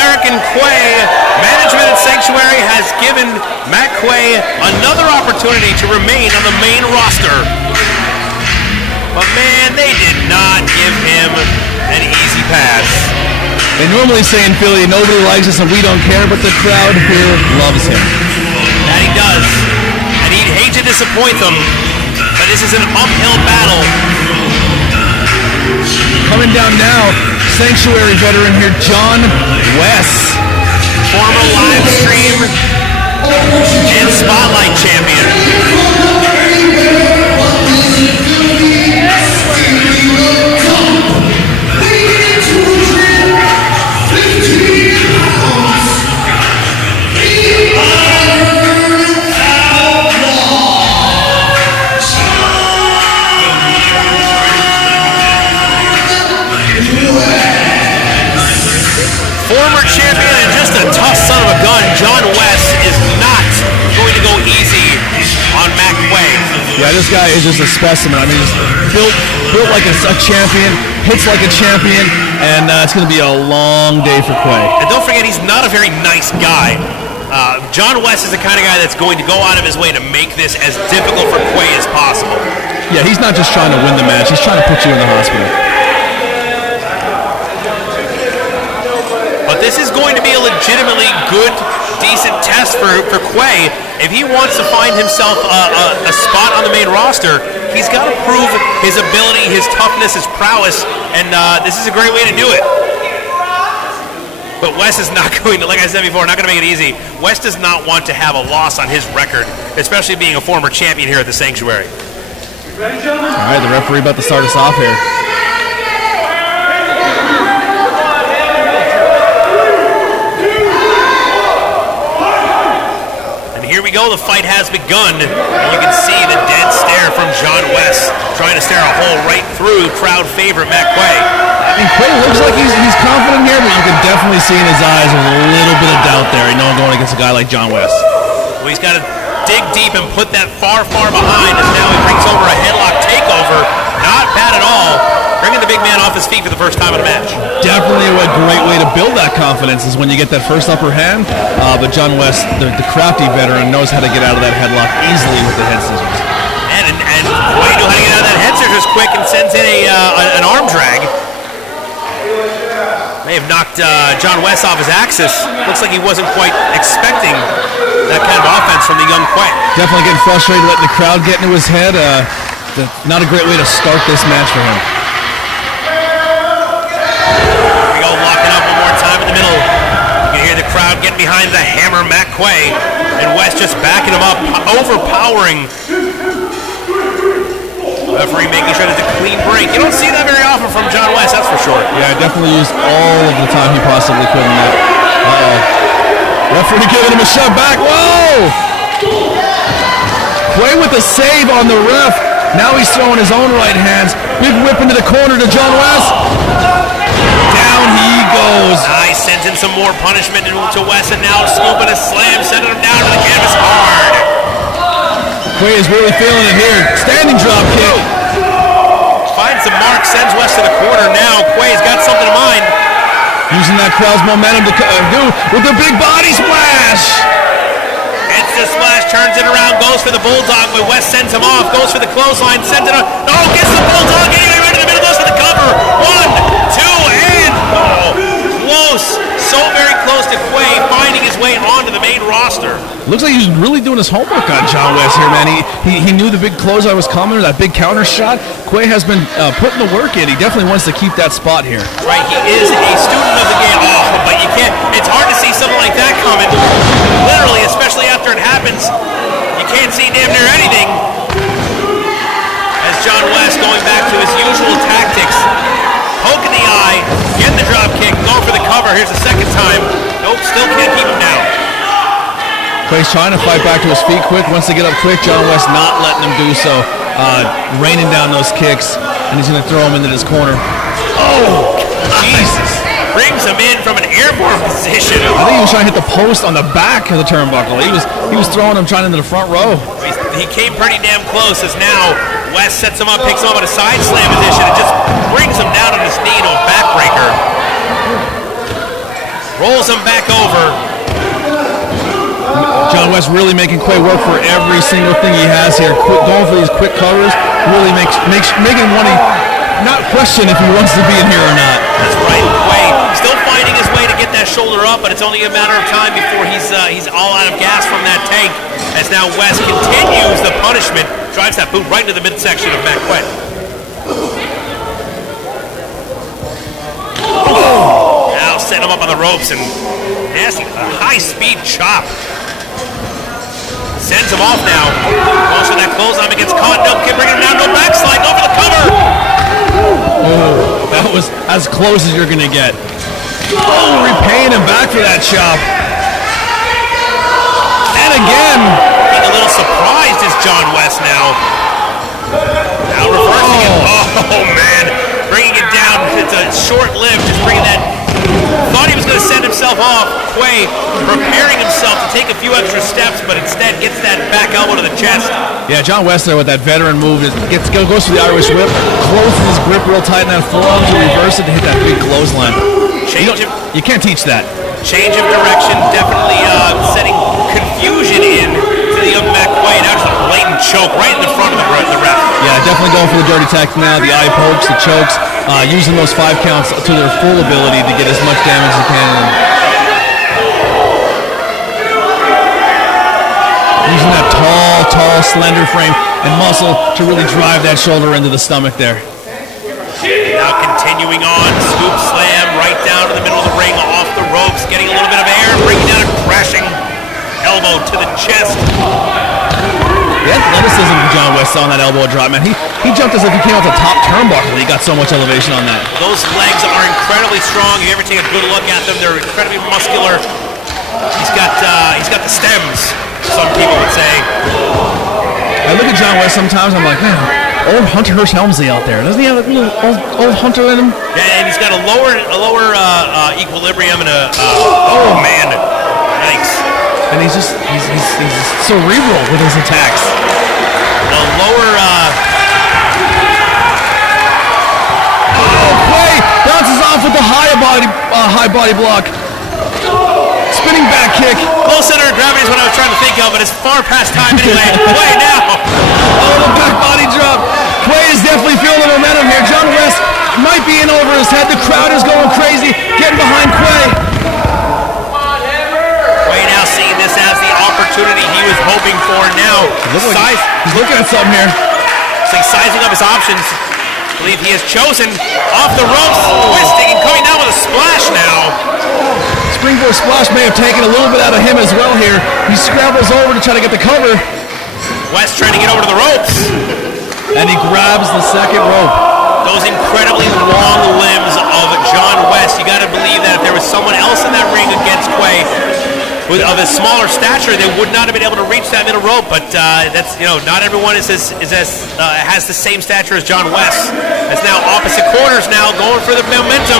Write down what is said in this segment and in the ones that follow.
American Quay, management at Sanctuary has given Matt Quay another opportunity to remain on the main roster. But man, they did not give him an easy pass. They normally say in Philly, nobody likes us and we don't care, but the crowd here loves him. That he does. And he'd hate to disappoint them, but this is an uphill battle. Coming down now, Sanctuary veteran here, John West. Former live stream and spotlight champion. Former champion and just a tough son of a gun, John West is not going to go easy on Matt Quay. Yeah, this guy is just a specimen. I mean, he's built like a champion, hits like a champion, and it's going to be a long day for Quay. And don't forget, he's not a very nice guy. John West is the kind of guy that's going to go out of his way to make this as difficult for Quay as possible. Yeah, he's not just trying to win the match, he's trying to put you in the hospital. But this is going to be a legitimately good, decent test for Quay. If he wants to find himself a spot on the main roster, he's got to prove his ability, his toughness, his prowess, and this is a great way to do it. But Wes is not going to, like I said before, not going to make it easy. Wes does not want to have a loss on his record, especially being a former champion here at the Sanctuary. All right, the referee about to start us off here. Here we go, the fight has begun. And you can see the dead stare from John West, trying to stare a hole right through crowd favorite Matt Quay. And Quay looks like he's confident here, but you can definitely see in his eyes there's a little bit of doubt there. You know, going against a guy like John West. Well, he's got to dig deep and put that far, far behind, as now he brings over a headlock takeover. Not bad at all. Bringing the big man off his feet for the first time in a match. Definitely a great way to build that confidence is when you get that first upper hand. But John West, the crafty veteran, knows how to get out of that headlock easily with the head scissors. And Quay knew how to get out of that head scissors quick and sends in an arm drag. May have knocked John West off his axis. Looks like he wasn't quite expecting that kind of offense from the young Quay. Definitely getting frustrated, letting the crowd get into his head. Not a great way to start this match for him. Middle. You can hear the crowd getting behind the hammer, Matt Quay, and West just backing him up, overpowering. Referee making sure there's a clean break. You don't see that very often from John West, that's for sure. Yeah, definitely used all of the time he possibly could in that. Referee giving him a shove back. Whoa! Quay with a save on the ref. Now he's throwing his own right hands. Big whip into the corner to John West. Down he goes. Nice, sends in some more punishment to West, and now scooping a slam, sending him down to the canvas hard. Quay is really feeling it here. Standing drop kick. Finds the mark, sends West to the corner. Now Quay's got something in mind. Using that crowd's momentum to do with the big body splash. Hits the splash, turns it around, goes for the bulldog, but West sends him off, goes for the clothesline, sends it on. No, gets the bulldog anyway, right in the middle, goes for the cover. 1, 2, and close. So very close to Quay finding his way onto the main roster. Looks like he's really doing his homework on John West here, man. He knew the big closeout was coming, that big counter shot. Quay has been putting the work in. He definitely wants to keep that spot here. Right, he is a student of the game, but you can't. It's hard to see something like that coming. Literally, especially after it happens, you can't see damn near anything. As John West going back to his usual tactics, poking the eye, getting the drop kick, going for the cover. Here's the second time. Nope, still can't keep him down. Quay's trying to fight back to his feet quick. Wants to get up quick. John West not letting him do so. Raining down those kicks, and he's going to throw him into this corner. Oh, Jesus. Brings him in from an airborne position. I think he was trying to hit the post on the back of the turnbuckle. He was throwing him trying into the front row. He came pretty damn close as now West sets him up, picks him up at a side slam position, and just brings him down on his knee to a backbreaker. rolls him back over. John West really making Quay work for every single thing he has here. Going for these quick covers really making one not question if he wants to be in here or not. That's right. Quay still finding his way to get that shoulder up, but it's only a matter of time before he's all out of gas from that tank. As now West continues the punishment, drives that boot right into the midsection of Matt Quay. Now set him up on the ropes and nasty, a high-speed chop. Sends him off now. Goes for that clothesline against caught. No, can bring him down. No backslide. Go for the cover. Oh, that was as close as you're going to get. Oh, repaying him back for that chop. And again. Being a little surprised is John West now. Now reversing it. Oh, man. Bringing it down. It's a short-lived. Just bringing that. Thought he was going to send himself off. Quay preparing himself to take a few extra steps, but instead gets that back elbow to the chest. Yeah, John West there with that veteran move. Goes for the Irish whip, closes his grip real tight in that forearm to reverse it to hit that big clothesline. You can't teach that. Change of direction, definitely setting confusion in to the young Matt Quay. Now just a blatant choke right in the front of the ref. Yeah, definitely going for the dirty tactics now. The eye pokes, the chokes, using those 5 counts to their full ability to get as much damage as they can. Using that tall, slender frame and muscle to really drive that shoulder into the stomach there. Now continuing on, scoop slam right down to the middle of the ring, off the ropes, getting a little bit of air, bringing down a crashing elbow to the chest. The athleticism of John West on that elbow drop, man. He jumped as if he came off the top turnbuckle. He got so much elevation on that. Those legs are incredibly strong. If you ever take a good look at them, they're incredibly muscular. He's got the stems, some people would say. I look at John West sometimes, I'm like, man, old Hunter Hearst Helmsley out there. Doesn't he have a little old Hunter in him? Yeah, and he's got a lower equilibrium and oh man, yikes. And he's cerebral with his attacks. The lower Quay bounces off with the high body block. Spinning back kick. Low center of gravity is what I was trying to think of, but it's far past time anyway. Quay now. Oh, the back body drop. Quay is definitely feeling the momentum here. John West might be in over his head. The crowd is going crazy. Getting behind Quay. Quay now seeing this as the opportunity he was hoping for. Now, he's looking at something here. It's like sizing up his options. I believe he has chosen off the ropes, twisting and coming down with a splash now. Springboard splash may have taken a little bit out of him as well here. He scrambles over to try to get the cover. West trying to get over to the ropes. And he grabs the second rope. Those incredibly long limbs of John West. You got to believe that if there was someone else in that ring against Quay of a smaller stature, they would not have been able to reach that middle rope. But that's not everyone has the same stature as John West. It's now opposite corners now, going for the momentum.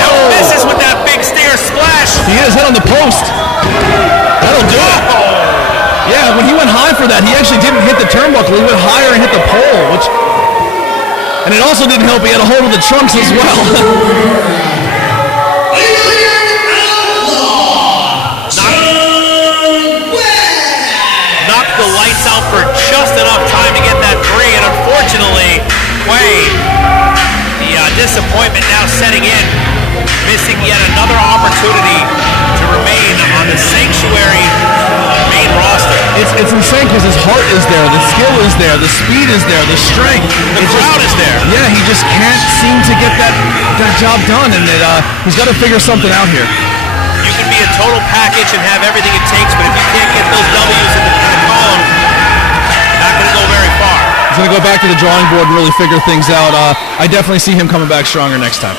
Now misses with that big stair splash. He hit his head on the post. That'll do it. Yeah, when he went high for that, he actually didn't hit the turnbuckle. He went higher and hit the pole, and it also didn't help. He had a hold of the trunks as well. Knocked the lights out for just enough time to get that free, and unfortunately, Quay, the disappointment now setting in, missing yet another opportunity to remain on the Sanctuary main roster. It's insane because his heart is there, the skill is there, the speed is there, the strength. The crowd is there. Yeah, he just can't seem to get that job done, and he's got to figure something out here. You can be a total package and have everything it takes, but if you can't get those W's in the column, not going to go very far. He's going to go back to the drawing board and really figure things out. I definitely see him coming back stronger next time.